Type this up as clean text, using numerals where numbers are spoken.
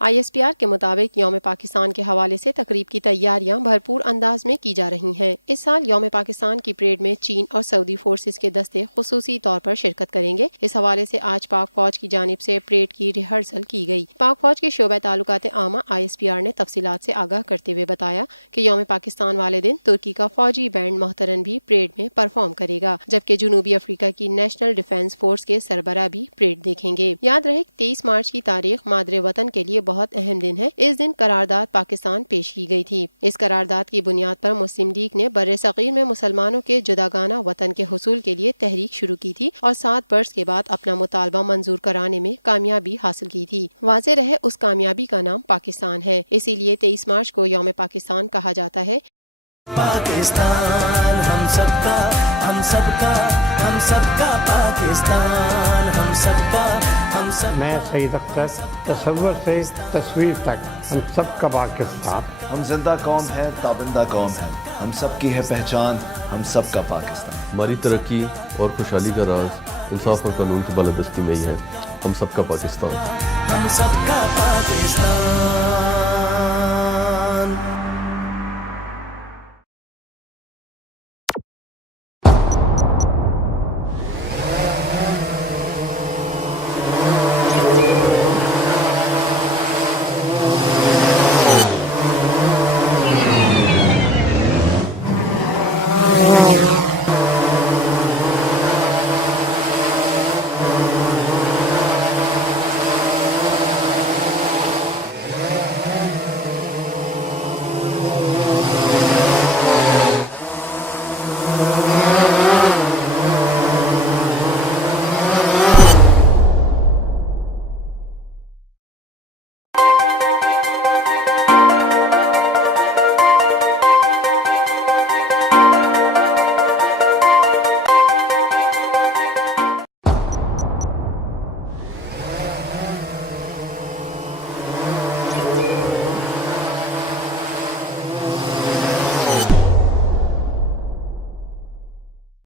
ISPR के मुताबिक यौम पाकिस्तान के हवाले से तकरीब की तैयारियां भरपूर अंदाज में की जा रही हैं। इस साल यौम पाकिस्तान की परेड में चीन और सऊदी फोर्सेस के दस्ते खुसूसी तौर पर शिरकत करेंगे। इस हवाले से आज पाक फौज की जानिब से परेड की रिहर्सल की गई। पाक फौज के शोबा ताल्लुकात आमा ISPR ने तफसीलात से आगाह करते हुए बताया कि यौम पाकिस्तान वाले दिन तुर्की का फौजी बैंड मोहतरम भी परेड में परफॉर्म करेगा, जबकि जनूबी अफ्रीका की नेशनल डिफेंस फोर्स के सरबराह भी परेड देखेंगे। याद रहे 23 मार्च की तारीख मादरे वतन के लिए बहुत अहम दिन है। इस दिन करारदाद पाकिस्तान पेश की गई थी। इस करारदाद की बुनियाद पर मुस्लिम लीग ने बर्रे सगीर में मुसलमानों के जुदागाना वतन के हुसूल के लिए तहरीक शुरू की थी और 7 बरस के बाद अपना मुतालबा मंजूर कराने में कामयाबी हासिल की थी। वाज़ेह रहे उस कामयाबी का नाम पाकिस्तान है, इसीलिए 23 मार्च को यौम पाकिस्तान कहा जाता है। पाकिस्तान हम सबका, हम सबका, हम सबका पाकिस्तान, हम सबका, हम सब। मैं सईद अख्तर, तसव्वुर से तस्वीर तक हम सबका पाकिस्तान। हम जिंदा कौम है, ताबिंदा कौम है, हम सबकी है पहचान, हम सबका पाकिस्तान। हमारी तरक्की और खुशहाली का राज इंसाफ और कानून की बालादस्ती में ही है। हम सबका पाकिस्तान, हम सबका पाकिस्तान।